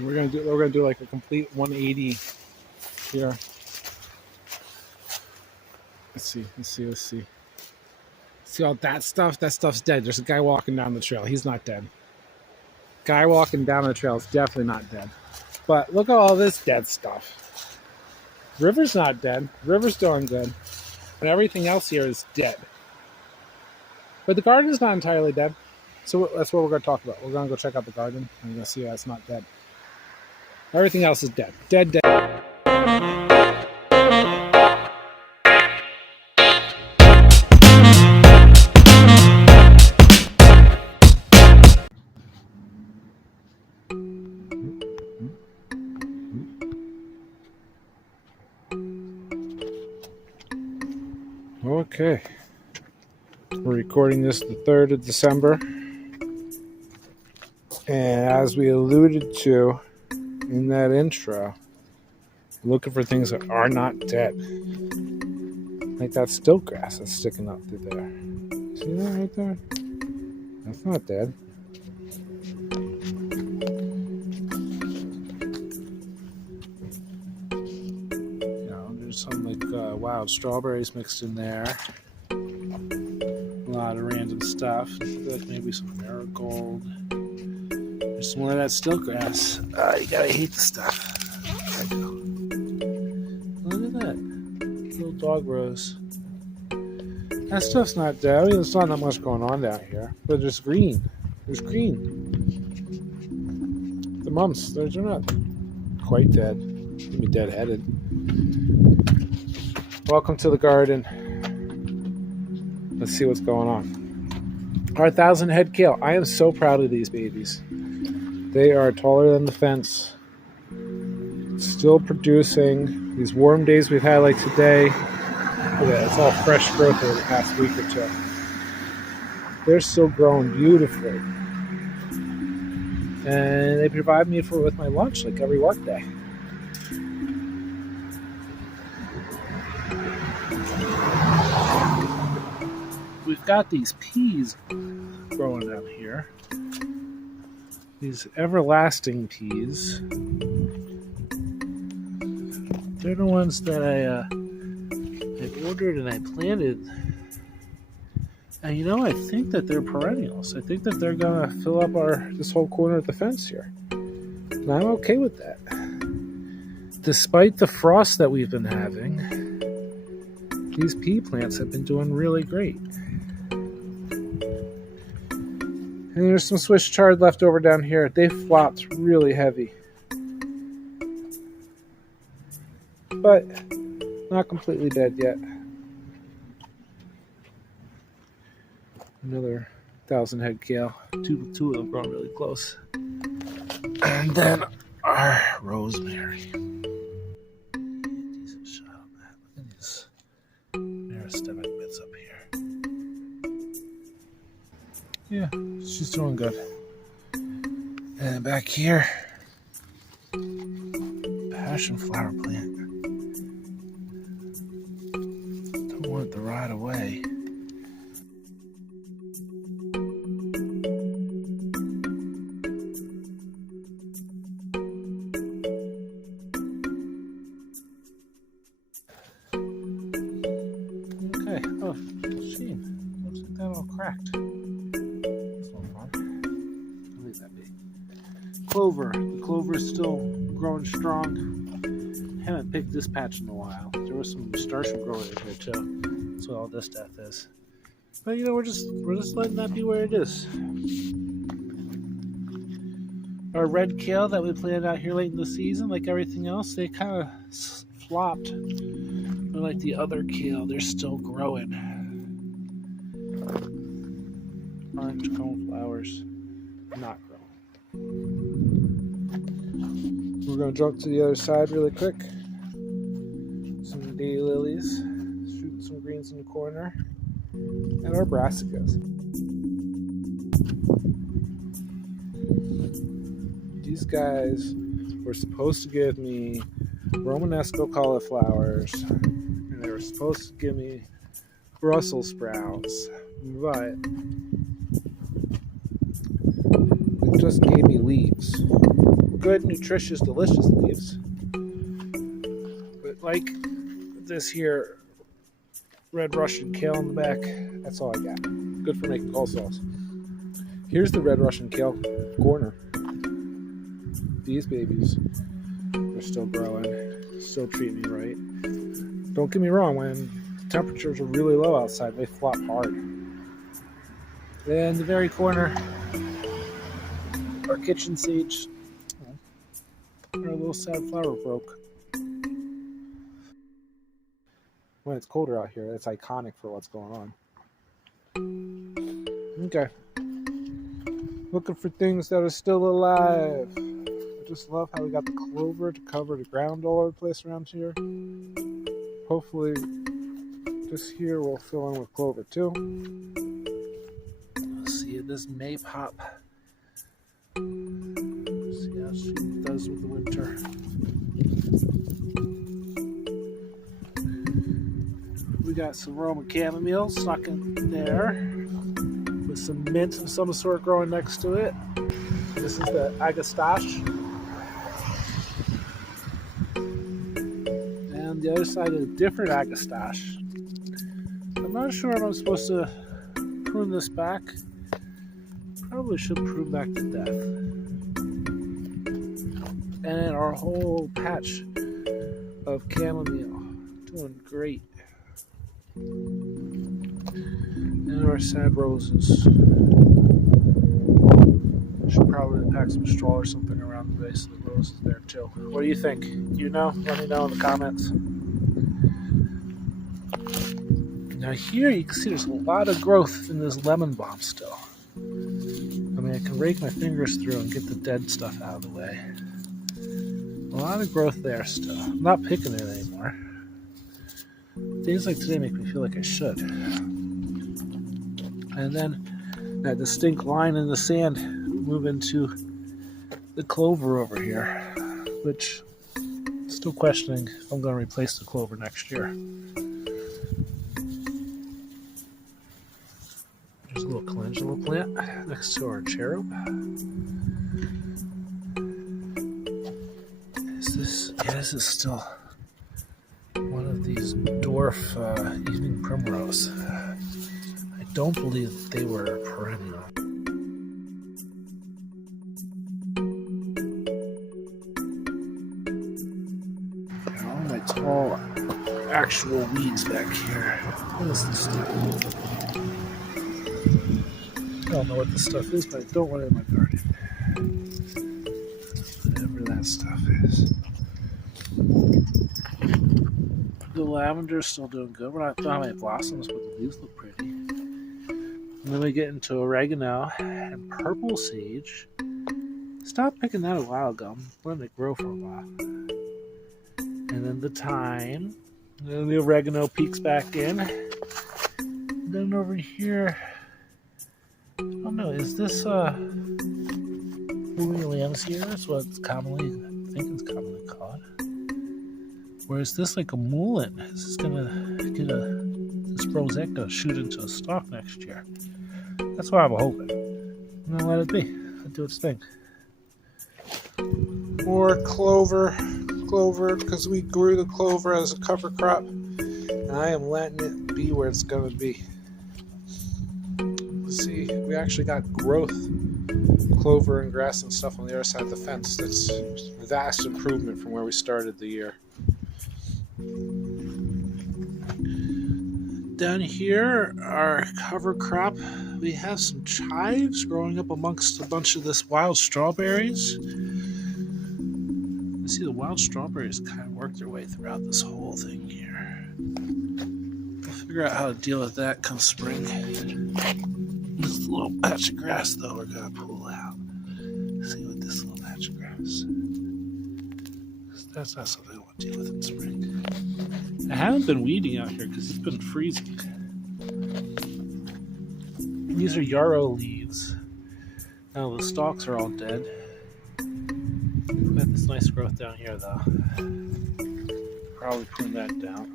We're gonna do like a complete 180 here. Let's see. See all that stuff? That stuff's dead. There's a guy walking down the trail. He's not dead. Guy walking down the trail is definitely not dead. But look at all this dead stuff. River's not dead. River's doing good. And everything else here is dead. But the garden's not entirely dead. So that's what we're going to talk about. We're going to go check out the garden. And we're going to see how it's not dead. Everything else is dead. Dead. Okay. We're recording this the 3rd of December. And as we alluded to in that intro, looking for things that are not dead. Like that stilt grass that's sticking up through there. See that right there? That's not dead. There's some like wild strawberries mixed in there. A lot of random stuff. Like maybe some marigold. There's some more of that stilt grass. You gotta hate the stuff. I do. Look at that. Little dog rose. That stuff's not dead. I mean, there's not that much going on down here. But there's green. There's green. The mumps, they're not quite dead. Maybe dead-headed. Welcome to the garden. Let's see what's going on. Our 1,000 head kale. I am so proud of these babies. They are taller than the fence. Still producing. These warm days we've had like today. Look at that. It's all fresh growth over the past week or two. They're still growing beautifully. And they provide me with my lunch like every work day. We've got these peas growing down here. These everlasting peas. They're the ones that I ordered and I planted. And I think that they're perennials. I think that they're gonna fill up this whole corner of the fence here. And I'm okay with that. Despite the frost that we've been having, these pea plants have been doing really great. And there's some Swiss chard left over down here. They flopped really heavy. But not completely dead yet. Another 1,000 head kale. Two of them grown really close. And then our rosemary. Decent shot on that. Look at these meristemic bits up here. Yeah, she's doing good. And back here, passion flower plant. Don't want it to rot away. Okay, oh, shame. Looks like that all cracked. Clover. The clover is still growing strong. Haven't picked this patch in a while. There was some nasturtium growing in here too. That's what all this stuff is. But we're just letting that be where it is. Our red kale that we planted out here late in the season, like everything else, they kind of flopped. But like the other kale, they're still growing. Orange cone flowers, not growing. We're going to jump to the other side really quick. Some daylilies, shooting some greens in the corner, and our brassicas. These guys were supposed to give me Romanesco cauliflowers, and they were supposed to give me Brussels sprouts, but they just gave me leaves. good, nutritious, delicious leaves. But like this here red Russian kale in the back, that's all I got. Good for making coleslaws. Here's the red Russian kale corner. These babies are still growing, still treating me right. Don't get me wrong, when temperatures are really low outside, they flop hard. And the very corner, our kitchen sage, our little sad flower broke. When it's colder out here, it's iconic for what's going on. Okay. Looking for things that are still alive. I just love how we got the clover to cover the ground all over the place around here. Hopefully this here will fill in with clover too. Let's see this maypop. See how she does with the winter. We got some Roma chamomile stuck in there with some mint of some sort growing next to it. This is the agastache. And the other side is a different agastache. I'm not sure if I'm supposed to prune this back. Probably should prune back to death. And then our whole patch of chamomile doing great. And our sad roses. Should probably pack some straw or something around the base of the roses there too. What do you think? You know? Let me know in the comments. Now here you can see there's a lot of growth in this lemon balm still. I mean, I can rake my fingers through and get the dead stuff out of the way. A lot of growth there still. I'm not picking it anymore. Days like today make me feel like I should. And then that distinct line in the sand move into the clover over here, which I'm still questioning if I'm going to replace the clover next year. There's a little calendula plant next to our cherub. This is still one of these dwarf evening primrose. I don't believe that they were perennial. All my tall actual weeds back here. What is this stuff? I don't know what this stuff is, but I don't want it in my garden. Whatever that stuff is. The lavender's still doing good. We're not done with blossoms, but the leaves look pretty. And then we get into oregano and purple sage. Stopped picking that a while ago. I'm letting it grow for a while. And then the thyme. And then the oregano peeks back in. And then over here, I don't know, is this Louis lamb's here? That's what it's commonly, I think it's commonly called. Or is this like a mullein? Is this gonna get this rosette gonna shoot into a stalk next year? That's what I'm hoping. I'm gonna let it be. Let it do its thing. More clover, because we grew the clover as a cover crop, and I am letting it be where it's gonna be. Let's see, we actually got growth, clover and grass and stuff on the other side of the fence. That's a vast improvement from where we started the year. Down here, our cover crop, we have some chives growing up amongst a bunch of this wild strawberries. I see the wild strawberries kind of work their way throughout this whole thing here. We'll figure out how to deal with that come spring. This little patch of grass, though, we're going to pull out. See what this little patch of grass. That's not something I want to deal with in spring. I haven't been weeding out here because it's been freezing. These are yarrow leaves. Now the stalks are all dead. We've got this nice growth down here though. Probably prune that down.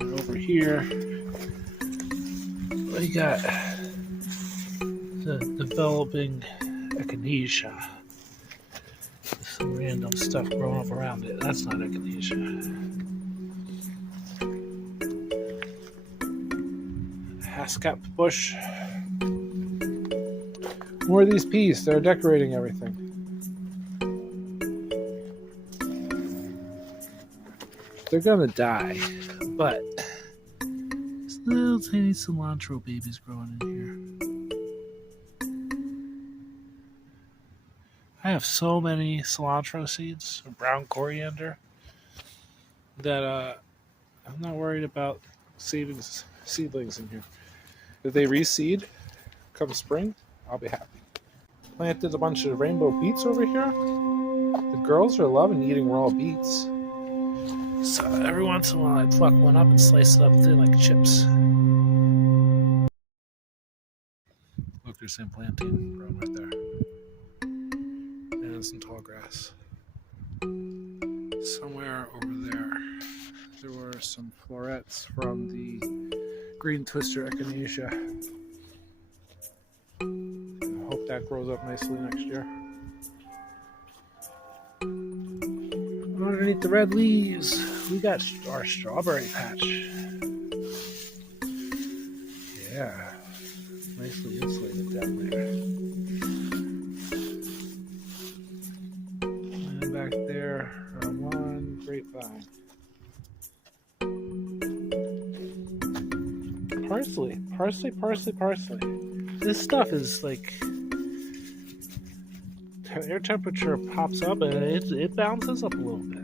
And over here, we got the developing echinacea. some random stuff growing up around it. That's not echinacea. Haskap bush. More of these peas. They're decorating everything. They're gonna die, but there's little tiny cilantro babies growing in here. I have so many cilantro seeds, or brown coriander, that I'm not worried about saving seedlings in here. If they reseed come spring, I'll be happy. Planted a bunch of rainbow beets over here. The girls are loving eating raw beets. So every once in a while I pluck one up and slice it up thin like chips. Look, there's some plantain growing right there. And some tall grass. Somewhere over there were some florets from the green twister echinacea. I hope that grows up nicely next year. Underneath the red leaves, we got our strawberry patch. Yeah, nicely insulated down there. And back there, one grapevine. Parsley. This stuff is like, air temperature pops up and it bounces up a little bit.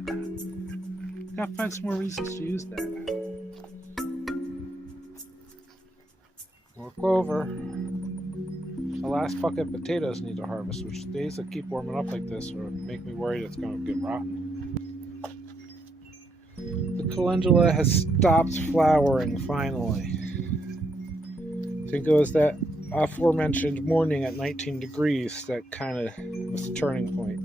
Gotta find some more reasons to use that. More clover. The last bucket of potatoes need to harvest, which days that keep warming up like this or make me worried it's going to get rotten. The calendula has stopped flowering finally. I think it was that aforementioned morning at 19 degrees that kind of was the turning point.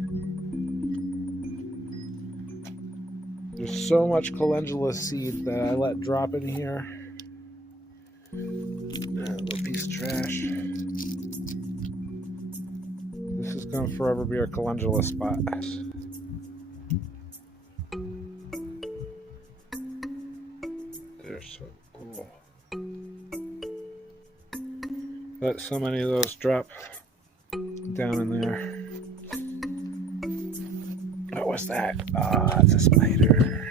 There's so much calendula seed that I let drop in here. A little piece of trash. This is going to forever be our calendula spot. They're so cool. Let so many of those drop down in there. What was that? Ah, it's a spider.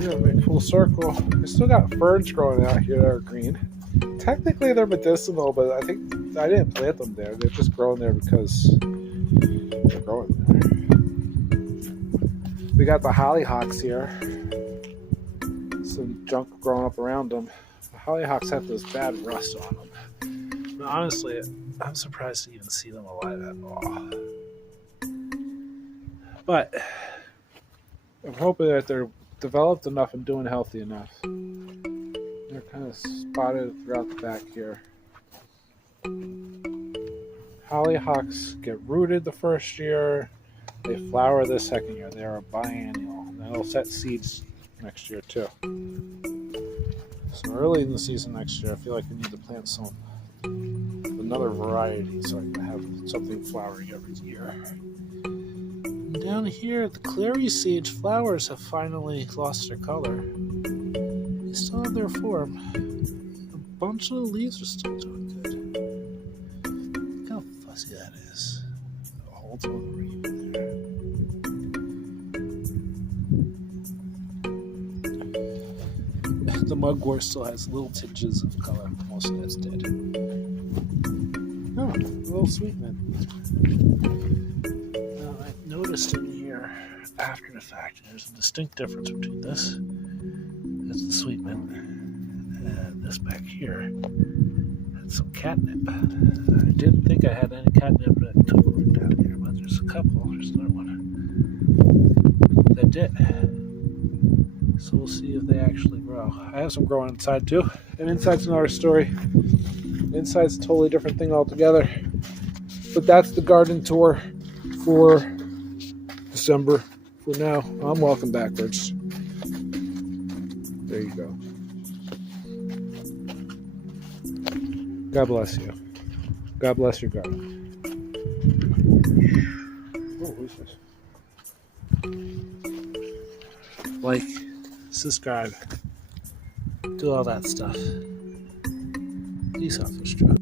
Yeah, make full circle. I still got ferns growing out here that are green. Technically they're medicinal, but I think I didn't plant them there. They're just growing there because they're growing there. We got the hollyhocks here. Some junk growing up around them. The hollyhocks have this bad rust on them. But honestly, I'm surprised to even see them alive at all. But I'm hoping that they're developed enough and doing healthy enough. They're kind of spotted throughout the back here. Hollyhocks get rooted the first year. They flower the second year. They are a biennial. And they'll set seeds next year too. So early in the season next year, I feel like I need to plant another variety so I can have something flowering every year. And down here, the clary sage flowers have finally lost their color. They still have their form. A bunch of the leaves are still doing good. Look how fuzzy that is. The whole total reed there. The mugwort still has little tinges of color. Most of that's dead. Oh, a little sweet mint. Now, I noticed in here after the fact, there's a distinct difference between this. That's the sweet mint. And this back here had some catnip. I didn't think I had any catnip that took root down here, but there's a couple. There's another one that did. So we'll see if they actually grow. I have some growing inside too. And inside's another story. Inside's a totally different thing altogether. But that's the garden tour for December. For now, I'm walking backwards. There you go. God bless you. God bless your garden. Oh, who's this? Like, subscribe, do all that stuff. Be selfish, Joe.